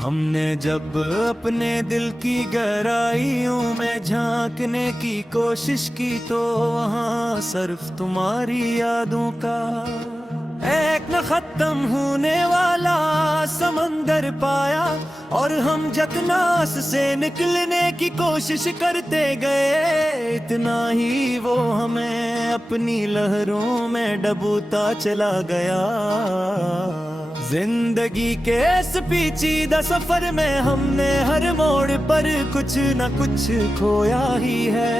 हमने जब अपने दिल की गहराइयों में झांकने की कोशिश की तो वहाँ सिर्फ तुम्हारी यादों का एक न खत्म होने वाला समंदर पाया। और हम जतनास से निकलने की कोशिश करते गए, इतना ही वो हमें अपनी लहरों में डूबता चला गया। जिंदगी के इस पेचीदा सफर में हमने हर मोड़ पर कुछ न कुछ खोया ही है।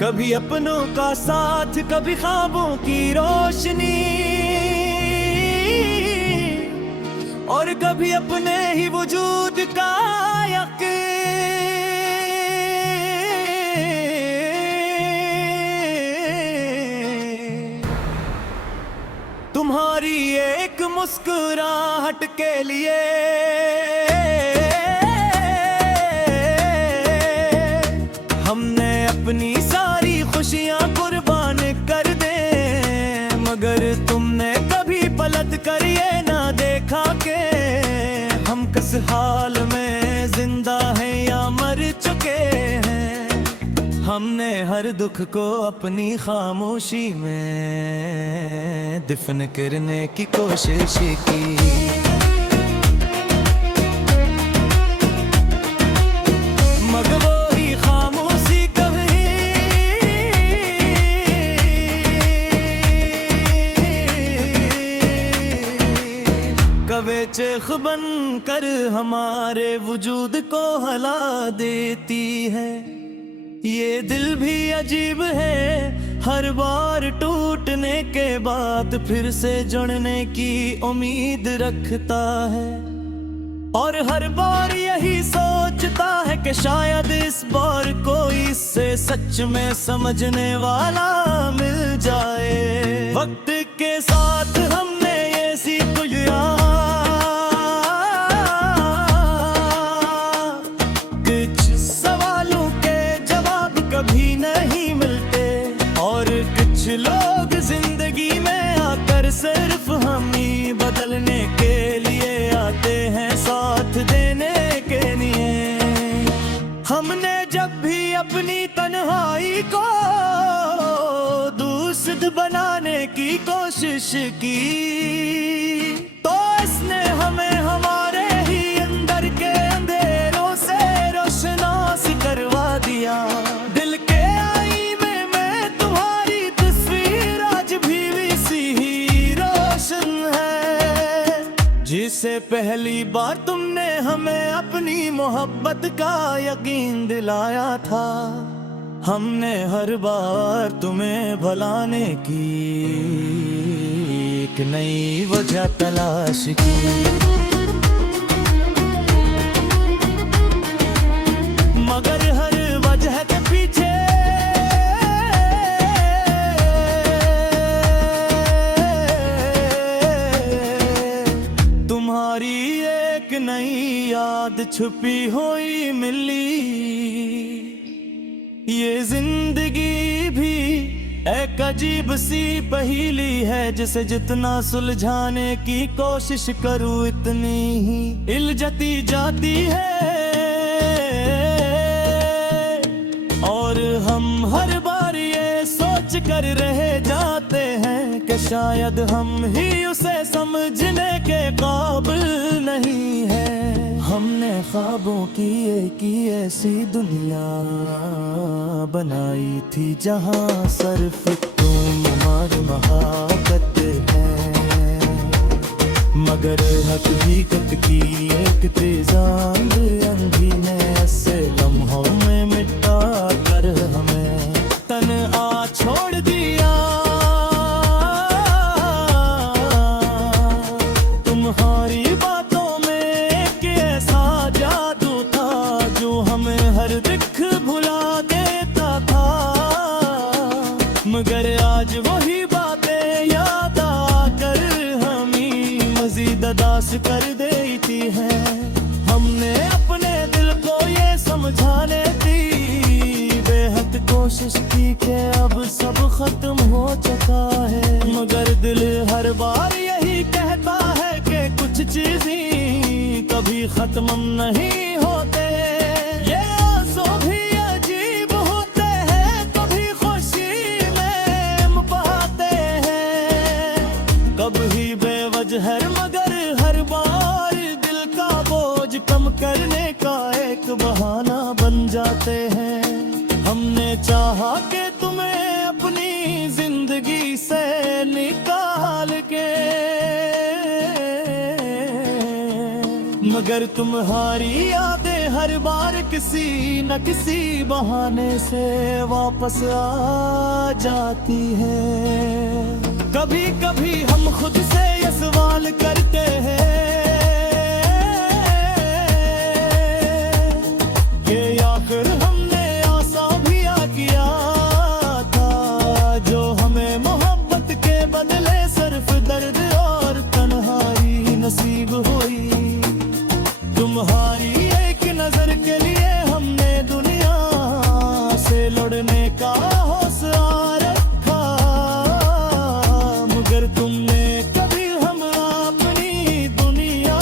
कभी अपनों का साथ, कभी ख्वाबों की रोशनी, और कभी अपने ही वजूद का यकीन। तुम्हारी एक मुस्कुराहट के लिए हमने अपनी सारी खुशियां कुर्बान कर दे, मगर तुमने कभी पलट कर ये ना देखा कि हम किस हाल में जिंदा हैं या मर चुके हैं। हमने हर दुख को अपनी खामोशी में दफन करने की कोशिश की। कवे चेख बन कर हमारे वजूद को हिला देती है। ये दिल भी अजीब है, हर बार टूटने के बाद फिर से जुड़ने की उम्मीद रखता है। और हर बार यही सोचता है कि शायद इस बार कोई इससे सच में समझने वाला मिल जाए। वक्त के साथ हमने ये सीख लिया, कुछ सवालों के जवाब कभी नहीं मिलते, और कुछ लोग जिंदगी में आकर सिर्फ हम ही बदलने के लिए आते हैं, साथ देने के लिए। हमने जब भी अपनी तन्हाई को दूस्त बनाने की कोशिश की, तो इसने हमें हमारे ही अंदर के अंधेरों से रोशनास करवा दिया। दिल के आईने में तुम्हारी तस्वीर आज भी वैसी ही रोशन है, जिसे पहली बार तुमने हमें अपनी मोहब्बत का यकीन दिलाया था। हमने हर बार तुम्हें भुलाने की एक नई वजह तलाश की, मगर हर वजह के पीछे तुम्हारी एक नई याद छुपी हुई मिली। ये जिंदगी भी एक अजीब सी पहेली है, जिसे जितना सुलझाने की कोशिश करूं इतनी ही इलझती जाती है। और हम हर बार ये सोच कर रह जाते हैं कि शायद हम ही उसे समझने के काबिल नहीं है। हमने ख्वाबों की एक ऐसी दुनिया बनाई थी, जहां सिर्फ तुम और मोहब्बत है, मगर हकीकत की एक तेजाब अंधी ने ऐसे लम्हों में मिटा कर हमें तन्हा छोड़ दिया। तुम्हारी बातों में एक ऐसा जादू था, जो हमें हर दुख भुला देता था, मगर आज वही बातें याद आकर हमें मजीद अदास कर देती है। हमने अपने दिल के अब सब खत्म हो चुका है, मगर दिल हर बार यही कहता है कि कुछ चीजें कभी खत्म नहीं होते। ये आंसू भी अजीब होते हैं, कभी खुशी में बहाते हैं, कभी बेवजह मगर हर बार दिल का बोझ कम करने का एक बहाना बन जाते हैं। हमने चाहा कि तुम्हें अपनी जिंदगी से निकाल के, मगर तुम्हारी यादें हर बार किसी न किसी बहाने से वापस आ जाती हैं। कभी कभी हम खुद से ये सवाल करते हैं कि आखिर हमने आसा भी किया था, जो हमें मोहब्बत के बदले सिर्फ दर्द और तन्हाई नसीब हुई। तुम्हारी एक नजर के लिए हमने दुनिया से लड़ने का हौसला रखा, मगर तुमने कभी हम अपनी दुनिया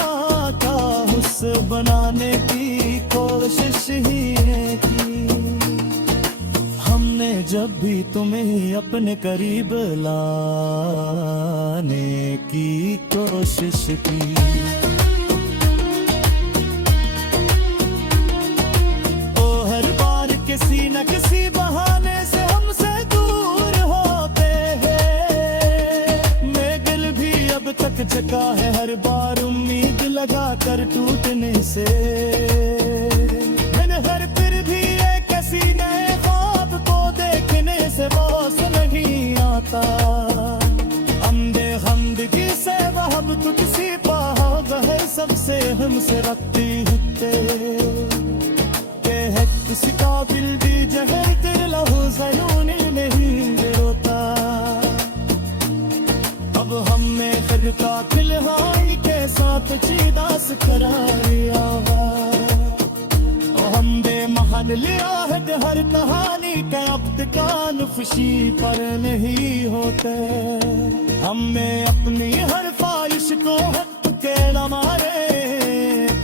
का हुस्न बनाने की कोशिश ही नहीं की। हमने जब भी तुम्हें अपने करीब लाने की कोशिश की, किसी न किसी बहाने से हमसे दूर होते हैं। मैं दिल भी अब तक जगा है हर बार उम्मीद लगा कर टूटने से, मैंने हर फिर भी एक किसी नए ख्वाब को देखने से बॉस नहीं आता। अंधे हमदगी से वहब तो किसी पाग है सबसे हमसे रखती होते है, किसी काबिल भी जहर तेरे लहू ज़यूनी नहीं रोता। अब हमने फिर का खिलहाई के साथ चीदास करारिया, हम बेमहान लिया है हर कहानी के अब कान खुशी पर नहीं होते। हमें अपनी हर ख्वाहिश को हक के हमारे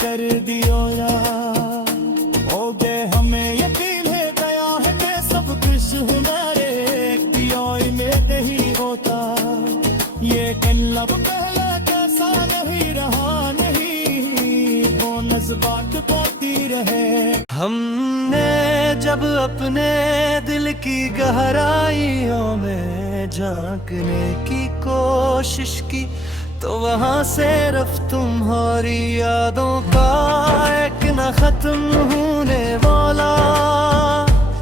कर दियो यार, हो गए हमें यकीन है गया है कि सब कुछ हमारे पियोई में नहीं होता। ये लब पहले कैसा नहीं रहा, नहीं वो नज़्बात बोती रहे। हमने जब अपने दिल की गहराइयों में झांकने की कोशिश की, तो वहाँ से रफ तुम्हारी यादों का एक न खत्म होने वाला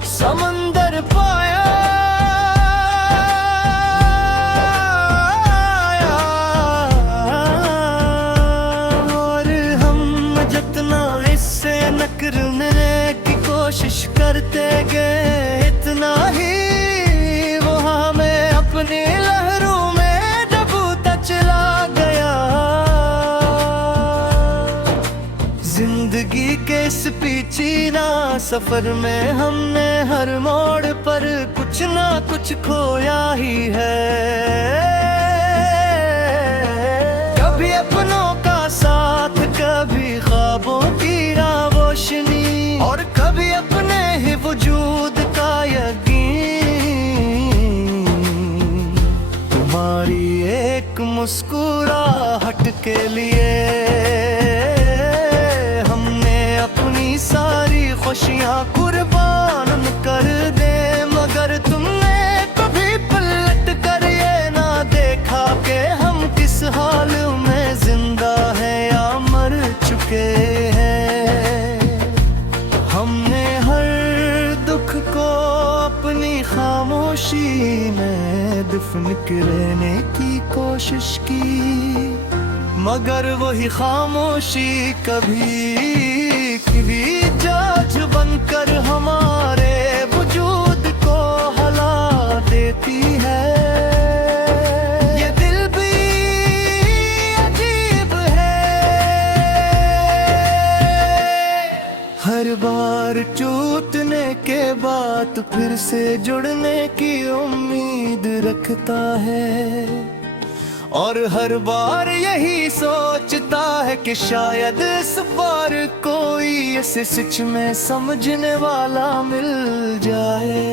समंदर पाया। और हम जितना इससे निकलने की कोशिश करते गए, इतना ही वो हमें अपनी लहरों में डूबता चला गया। जिंदगी के इस पेचीदा सफर में हमने हर मोड़ पर कुछ ना कुछ खोया ही है। कभी अपनों का साथ, कभी ख्वाबों की रोशनी, और कभी अपने ही वजूद का यकीन। तुम्हारी एक मुस्कुराहट के लिए हमने अपनी सारी खुशियाँ कुर्बान कर दे, मगर तुमने कभी पलट कर ये ना देखा कि हम किस हाल में जिंदा हैं या मर चुके हैं। हमने हर दुख को अपनी खामोशी में दफन करने की कोशिश की, मगर वही खामोशी कभी कभी जज बनकर हमारे वजूद को हला देती है। ये दिल भी अजीब है, हर बार बार टूटने के बाद फिर से जुड़ने की उम्मीद रखता है, और हर बार यही सोचता है कि शायद इस बार कोई ऐसे सच में समझने वाला मिल जाए।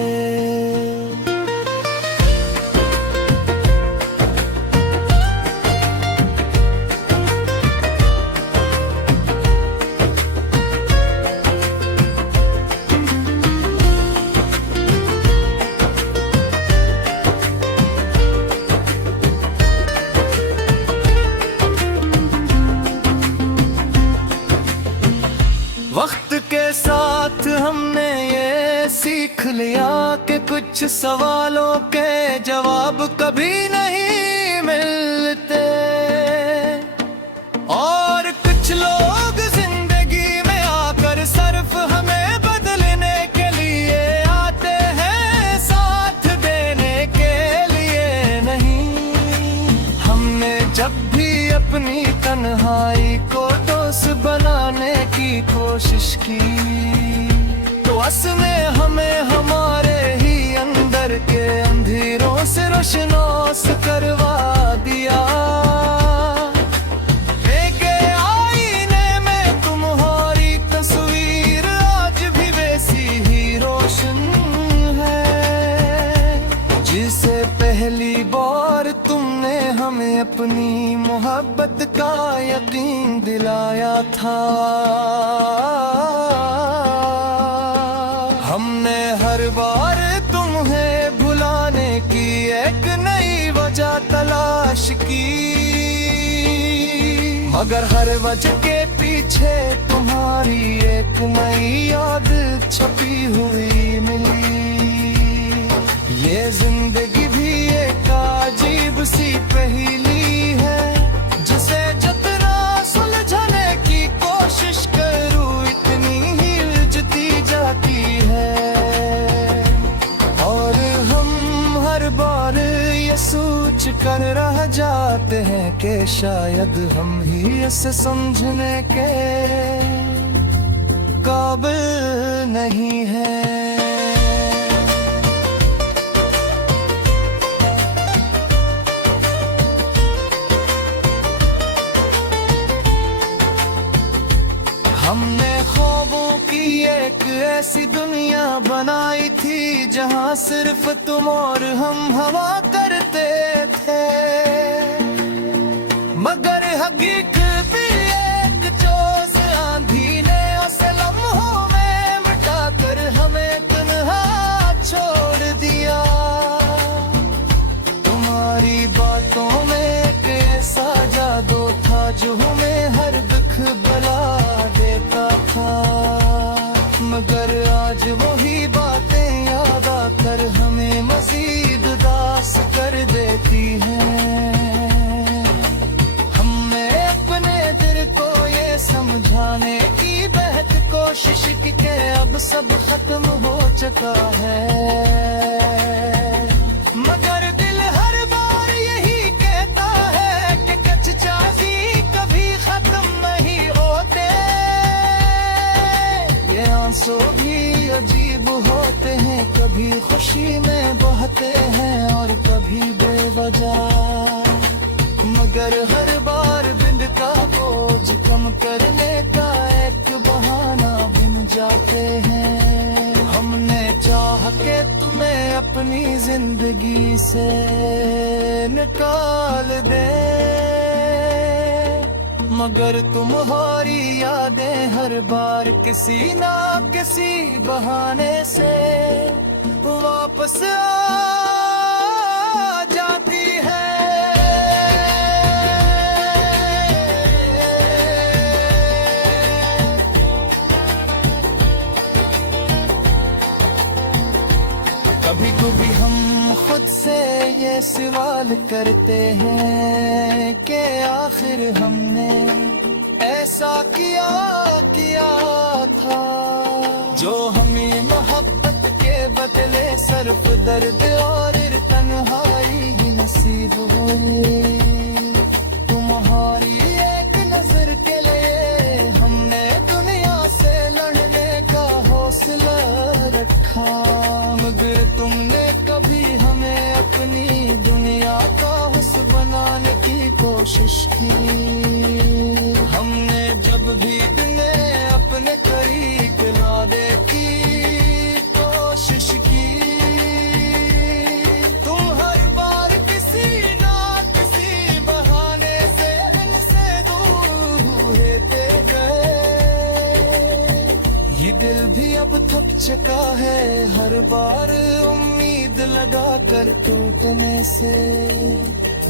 वक्त के साथ हमने ये सीख लिया कि कुछ सवालों के जवाब कभी नहीं मिलते, और कुछ लोग जिंदगी में आकर सिर्फ हमें बदलने के लिए आते हैं, साथ देने के लिए नहीं। हमने जब भी अपनी तन्हाई को दोस्त बनाने की कोशिश की, तो उसने हमें हमारे ही अंदर के अंधेरों से रोशनास करवा दिया। लेके आईने में तुम्हारी तस्वीर आज भी वैसी ही रोशन है, जिसे पहली बार तुमने हमें अपनी मोहब्बत का यकीन दिलाया था। हमने हर बार तुम्हें भुलाने की एक नई वजह तलाश की, मगर हर वजह के पीछे तुम्हारी एक नई याद छपी हुई मिली। ये जिंदगी भी एक अजीब सी पहेली है, जिसे जितना सुलझाने की कोशिश करूं इतनी ही उलझती जाती है, और हम हर बार ये सोच कर रह जाते हैं कि शायद हम ही इसे समझने के काबिल नहीं हैं। हमने ख्वाबों की एक ऐसी दुनिया बनाई थी, जहां सिर्फ तुम और हम हवा करते थे, मगर हकीकत भी एक जोश आंधी ने उस लम्हों में मिटाकर हमें तन्हा छोड़ दिया। तुम्हारी बातों में एक ऐसा जादू था जो हमें हर दुख बला देता था, मगर आज वही बातें याद आकर हमें मजीद उदास कर देती हैं। हमने अपने दिल को ये समझाने की बेहद कोशिश की कि अब सब खत्म हो चुका है, मगर दिल हर बार यही कहता है कि कच्ची चाबी कभी खत्म नहीं होते। ये आंसू भी अजीब होते हैं, कभी खुशी में बहते हैं और कभी बेवजह, मगर हर बार बिंद का बोझ कम करने का एक बहाना बन जाते हैं। हमने चाह के तुम्हें अपनी जिंदगी से निकाल दे, मगर तुम्हारी यादें हर बार किसी ना किसी बहाने से वापस आ जाती है। कभी कभी हम खुद से ये सवाल करते हैं कि आखिर हमने ऐसा किया था जो हमें मोहब्बत के बदले सिर्फ दर्द और तन्हाई ही नसीब हुई। तुम्हारी एक नजर के लिए हमने दुनिया से लड़ने का फासला रखा, मगर तुमने कभी हमें अपनी दुनिया का हुस्न बनाने की कोशिश की। हमने जब भी तुम्हें अपने करीब लाने की कोशिश की, तुम हर बार किसी ना किसी बहाने से इनसे दूर होते गए। ये दिल भी अब थक चुका है हर बार उम्मीद लगा कर टूटने से,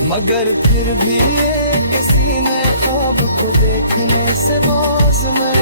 मगर फिर भी ये किसी नए ख्वाब को देखने से बाज मैं